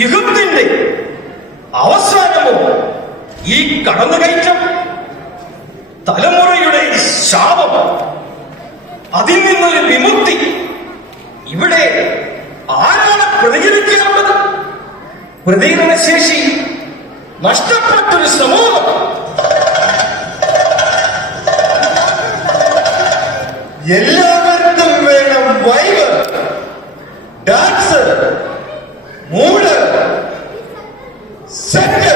യുഗത്തിന്റെ അവസാനമോ ഈ കടന്നുകയറ്റം? തലമുറയുടെ ശാപം, അതിൽ നിന്നൊരു വിമുക്തി ഇവിടെ ആരാണ് പ്രതികരിക്കാറുള്ളത്? പ്രതികരണശേഷി നഷ്ടപ്പെട്ടൊരു സമൂഹം. എല്ലാവർക്കും വേണം വൈബ്, ഡാൻസ്, മൂഡ്, സെറ്റ്.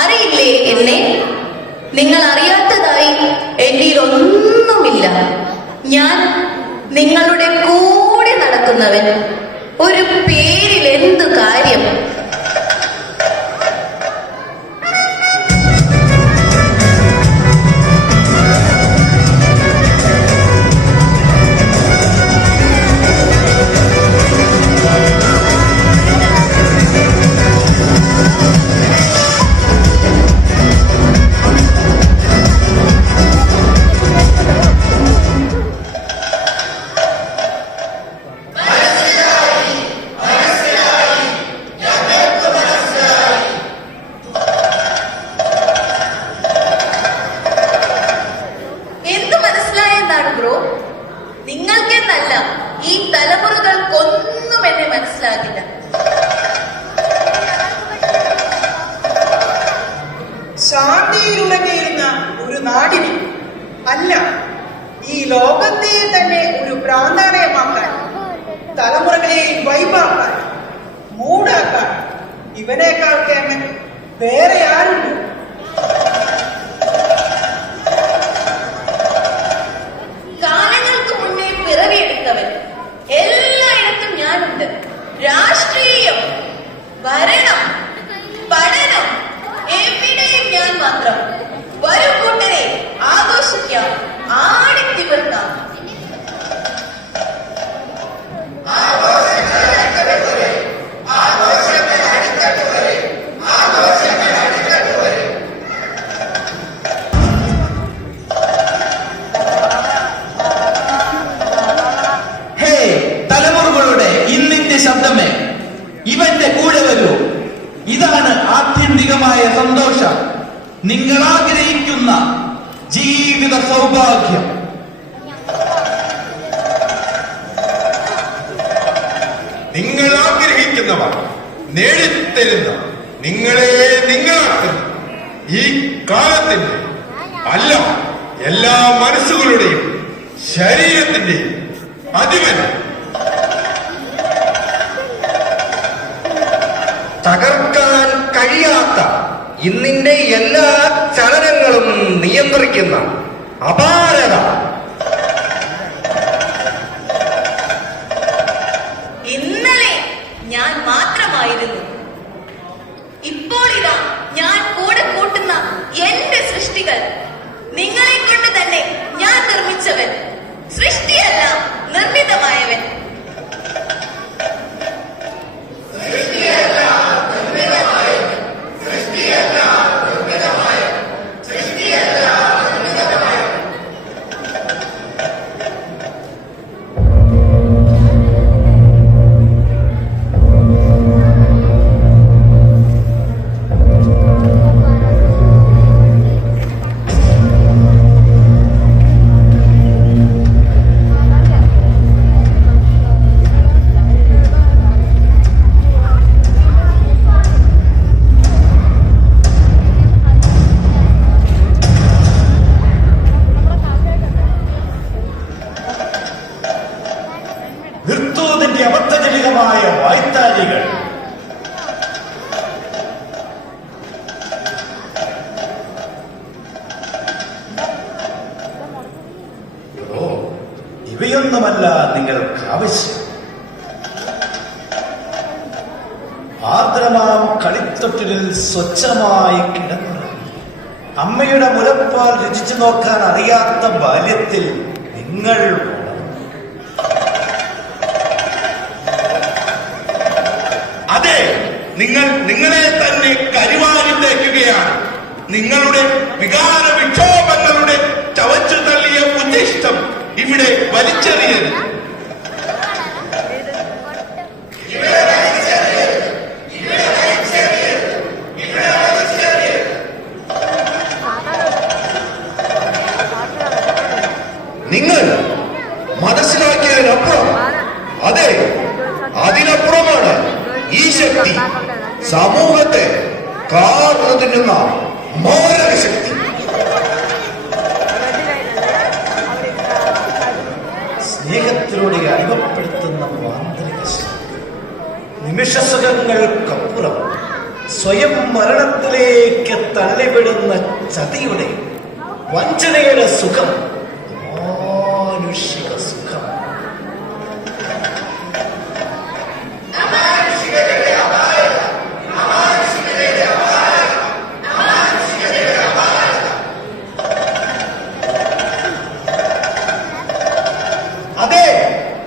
അറിയില്ലേ എന്നെ? നിങ്ങൾ അറിയാത്തതായി എന്റെ ഒന്നുമില്ല. ഞാൻ നിങ്ങളുടെ കൂടെ നടക്കുന്നവൻ. ഒരു പേരിൽ എന്തു കാര്യം? നിങ്ങൾക്കെന്നല്ല, ഈ തലമുറകൾക്കൊന്നും എന്നെ മനസ്സിലാകില്ല. ശാന്തിയിലുടങ്ങിയിരുന്ന ഒരു നാടിനെ അല്ല, ഈ ലോകത്തെ തന്നെ ഒരു പ്രാന്താലയമാക്കാൻ, തലമുറകളെ വൈബാക്കാൻ, മൂടാക്കാൻ ഇവനേക്കാൾ കേമൻ വേറെ ആരുണ്ട്? എല്ലായിടത്തും ഞാനുണ്ട്. രാഷ്ട്രീയം, ഭരണം, പഠനം, എവിടെയും ഞാൻ മാത്രം. വരും കൂട്ടരെ, ആഘോഷിക്കാം, ആടിത്തിമിർക്കാം. ശബ്ദമേ, ഇവന്റെ കൂടെ വരൂ. ഇതാണ് ആത്യന്തികമായ സന്തോഷം, നിങ്ങൾ ആഗ്രഹിക്കുന്ന ജീവിത സൗഭാഗ്യം. നിങ്ങൾ ആഗ്രഹിക്കുന്നവ നേടിത്തരുന്ന, നിങ്ങളെ നിങ്ങളാക്കുന്ന ഈ കാലത്തിന്റെ അല്ല, എല്ലാ മനസ്സുകളുടെയും ശരീരത്തിന്റെയും അധിപൻ. തകർക്കാൻ കഴിയാത്ത, ഇന്നിന്റെ എല്ലാ ചലനങ്ങളും നിയന്ത്രിക്കുന്ന അപാരത. ഇന്നലെ ഞാൻ മാത്രമായിരുന്നു, ഇപ്പോൾ ഇതാ ഞാൻ കൂടെ കൂട്ടുന്ന എന്റെ സൃഷ്ടികൾ. നിങ്ങളെ കൊണ്ട് തന്നെ ഞാൻ നിർമ്മിച്ചവൻ, സൃഷ്ടിയല്ല നിർമ്മിതമായവൻ. അബദ്ധജനികമായ വായ്ത്താരികൾ. ഓ, ഇവയൊന്നുമല്ല നിങ്ങൾക്ക് ആവശ്യം. ആർദ്രമാം കളിത്തൊട്ടിലിൽ സ്വച്ഛമായി കിടന്നുറങ്ങി അമ്മയുടെ മുലപ്പാൽ രുചിച്ചു നോക്കാൻ അറിയാത്ത ബാല്യത്തിൽ നിങ്ങൾ വളർന്നു. അതെ, നിങ്ങളെ തന്നെ കരിവാരി തേക്കുകയാണ്. നിങ്ങളുടെ വികാര വിക്ഷോഭങ്ങളുടെ ചവച്ചു തള്ളിയ ഉദ്ദിഷ്ടം ഇവിടെ വലിച്ചെറിയരുത്. നിങ്ങൾ മനസ്സിലാക്കിയതിനപ്പുറം, അതെ അതിനപ്പുറമാണ് ഈ ശക്തി. സമൂഹത്തെ കാർന്നു തിന്നുന്ന മാരക ശക്തി. സ്നേഹത്തിലൂടെ അനുഭവപ്പെടുത്തുന്ന മാന്ത്രിക ശക്തി. നിമിഷസുഖങ്ങൾക്കപ്പുറം സ്വയം മരണത്തിലേക്ക് തള്ളിവിടുന്ന ചതിയുടെ വഞ്ചനയുടെ സുഖം, മാനുഷിക സുഖം. അതെ,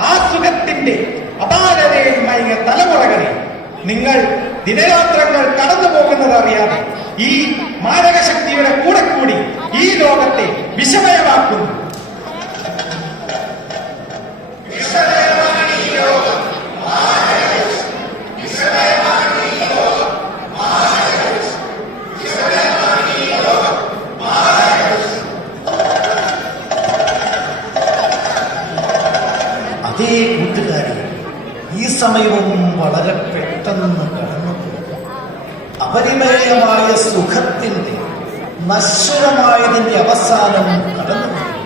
ആ സുഖത്തിന്റെ അപാരതയിൽ മയങ്ങിയ തലമുറകളെ നിങ്ങൾ ദിനരാത്രങ്ങൾ കടന്നു പോകുന്നത് അറിയാതെ ഈ മാരകശക്തിയുടെ കൂടെ കൂടി ഈ ലോകത്തെ വിഷമയമാക്കുന്നു. അതേ കൂട്ടുകാരി, ഈ സമയവും വളരെ പെട്ടെന്ന് കടന്നുപോകും. അപരിമേയമായ സുഖത്തിന്റെ നശ്വരമായതിന്റെ അവസാനം കടന്നുപോകും.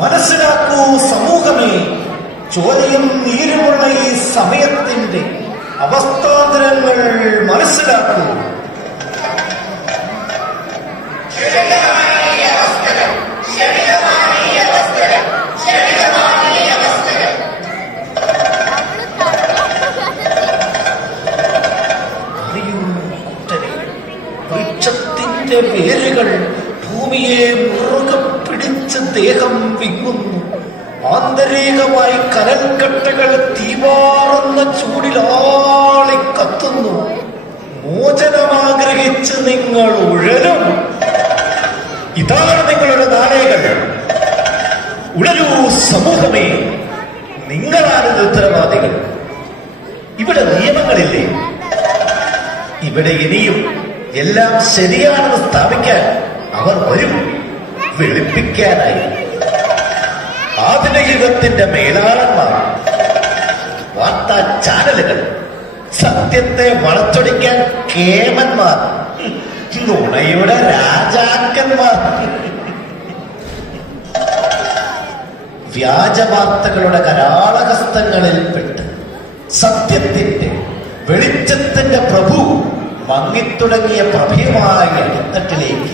മനസ്സിലാക്കൂ സമൂഹമേ, ചോരയും നീരുമുള്ള ഈ സമയത്തിന്റെ അവസ്ഥാന്തരങ്ങൾ മനസ്സിലാക്കൂ. വൃക്ഷത്തിന്റെ വേരുകൾ ഭൂമിയെ മുറുകെ പിടിച്ച് ദേഹം വിങ്ങുന്നു. ആന്തരികമായി കനൽക്കട്ടകൾ തീവാറുന്ന ചൂടിലാളി കത്തുന്നു. മോചനമാഗ്രഹിച്ച് നിങ്ങൾ ഉഴലും. ഇതാണ് നിങ്ങളുടെ നാടകൾ. ഉണരൂ സമൂഹമേ, നിങ്ങളാണ് ഉത്തരവാദികൾ. ഇവിടെ നിയമങ്ങളില്ലേ? ഇവിടെ ഇനിയും എല്ലാം ശരിയാണെന്ന് സ്ഥാപിക്കാൻ അവർ വരും, വെളുപ്പിക്കാനായി. ആധുനിക യുഗത്തിന്റെ മേലാളന്മാർ, വാർത്താ ചാനലുകൾ, സത്യത്തെ വളച്ചൊടിക്കാൻ കേമന്മാർ, നുണയുടെ രാജാക്കന്മാർ, വ്യാജവാർത്തകളുടെ കരാളഹസ്തങ്ങളിൽപ്പെട്ട് സത്യത്തിന്റെ വെളിച്ചത്തിന്റെ പ്രഭു മങ്ങിത്തുടങ്ങിയ പ്രഭയമായ അടിത്തട്ടിലേക്ക്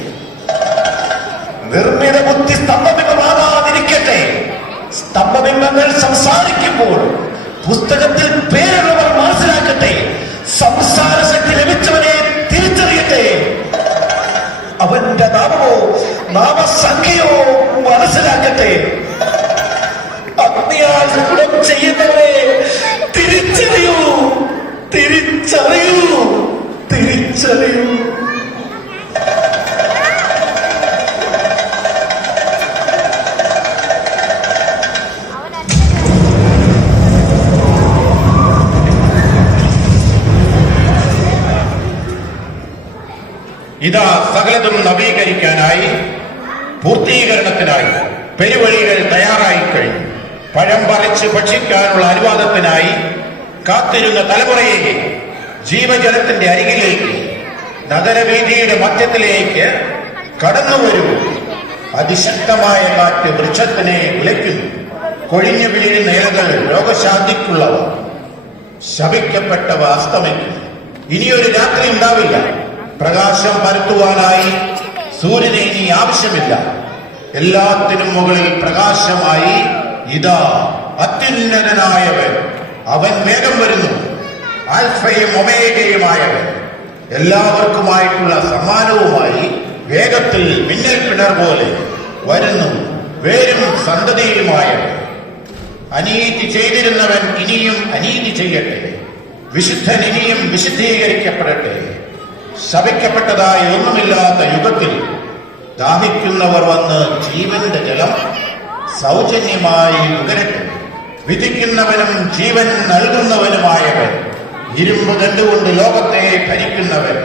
നിർമ്മിത ബുദ്ധി സ്തംഭബിംബമാകാതിരിക്കട്ടെ. സ്തംഭബിംബങ്ങൾ സംസാരിക്കുമ്പോൾ പുസ്തകത്തിൽ പേരുള്ളവർ മനസ്സിലാക്കട്ടെ. സംസാര ശക്തി ലഭിച്ചവനെ തിരിച്ചറിയട്ടെ. അവന്റെ നാമമോ നാമസംഖ്യയോ മനസ്സിലാക്കട്ടെ. അഗ്നിയാൽ ഗുണം ചെയ്യുന്നവരെ തിരിച്ചറിയൂ, തിരിച്ചറിയൂ, തിരിച്ചറിയൂ. ഇതാ സകലതും നവീകരിക്കാനായി, പൂർത്തീകരണത്തിനായി പെരുവഴികൾ തയ്യാറായി കഴിഞ്ഞു. പഴം പറിച്ച് ഭക്ഷിക്കാനുള്ള അനുവാദത്തിനായി കാത്തിരുന്ന തലമുറയെ ജീവജലത്തിന്റെ അരികിലേക്ക്, നഗരവീതിയുടെ മധ്യത്തിലേക്ക് കടന്നുവരൂ. അതിശക്തമായ കാറ്റ് വൃക്ഷത്തിനെ വിളിക്കുന്നു. കൊഴിഞ്ഞു വീഴുന്ന ഇലകൾ രോഗശാന്തിക്കുള്ളവ. ശപിക്കപ്പെട്ടവ അസ്തമിക്കും. ഇനിയൊരു രാത്രി ഉണ്ടാവില്ല. പ്രകാശം പരത്തുവാനായി സൂര്യന് ഇനി ആവശ്യമില്ല. എല്ലാത്തിനും മുകളിൽ പ്രകാശമായി ഇതാ അത്യുന്നതനായവൻ, അവൻ വേഗം വരുന്നു. ആൽഫയും ഒമേഗയുമായവൻ, എല്ലാവർക്കുമായിട്ടുള്ള സമ്മാനവുമായി വേഗത്തിൽ മിന്നൽ പിണർ പോലെ വരുന്നു. വേരും സന്തതിയുമായവൻ. അനീതി ചെയ്തിരുന്നവൻ ഇനിയും അനീതി ചെയ്യട്ടെ. വിശുദ്ധൻ ഇനിയും വിശുദ്ധീകരിക്കപ്പെടട്ടെ. ശപിക്കപ്പെട്ടതായി ഒന്നുമില്ലാത്ത യുഗത്തിൽ ദാഹിക്കുന്നവർ വന്ന് ജീവന്റെ ജലം സൗജന്യമായി നുകരട്ടെ. വിധിക്കുന്നവനും ജീവൻ നൽകുന്നവനുമായവൻ, ഇരുമ്പ് കണ്ടുകൊണ്ട് ലോകത്തെ ഭരിക്കുന്നവൻ,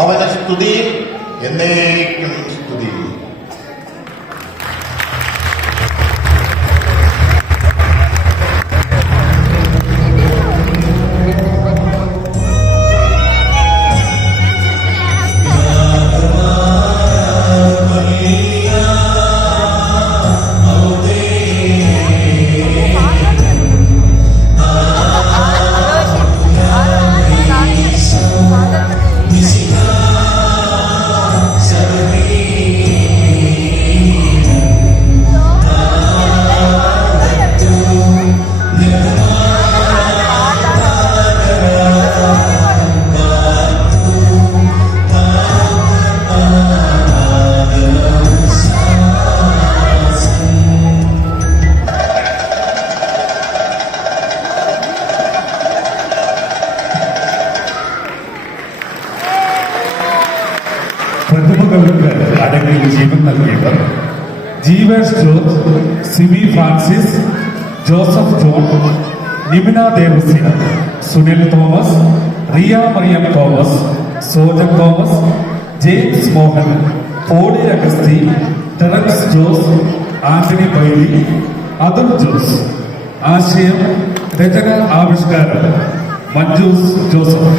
അവന് സ്തുതി, എന്നേക്കും സ്തുതി. പ്രതിഭകൾക്ക് അടങ്ങിയ ജീവൻ നൽകിയവർ Jeevesh George, Simi Francis, Joseph John, Nimina Devasia, Sunil Thomas, Riya Mariyam Thomas, Sojan Thomas, James Mohan, Poly Agasthy, Terence Jose, Antony Bailey, Athul Jose. ആശയം, രചന, ആവിഷ്കാരം മഞ്ജൂസ് ജോസഫ്.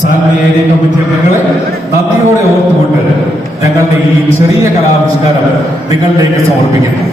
സാൽമേരി കമ്മിറ്റി അംഗങ്ങളെ നന്ദിയോടെ ഓർത്തുകൊണ്ട് ഞങ്ങളുടെ ഈ ചെറിയ കലാവിഷ്കാരം നിങ്ങളിലേക്ക് സമർപ്പിക്കുന്നു.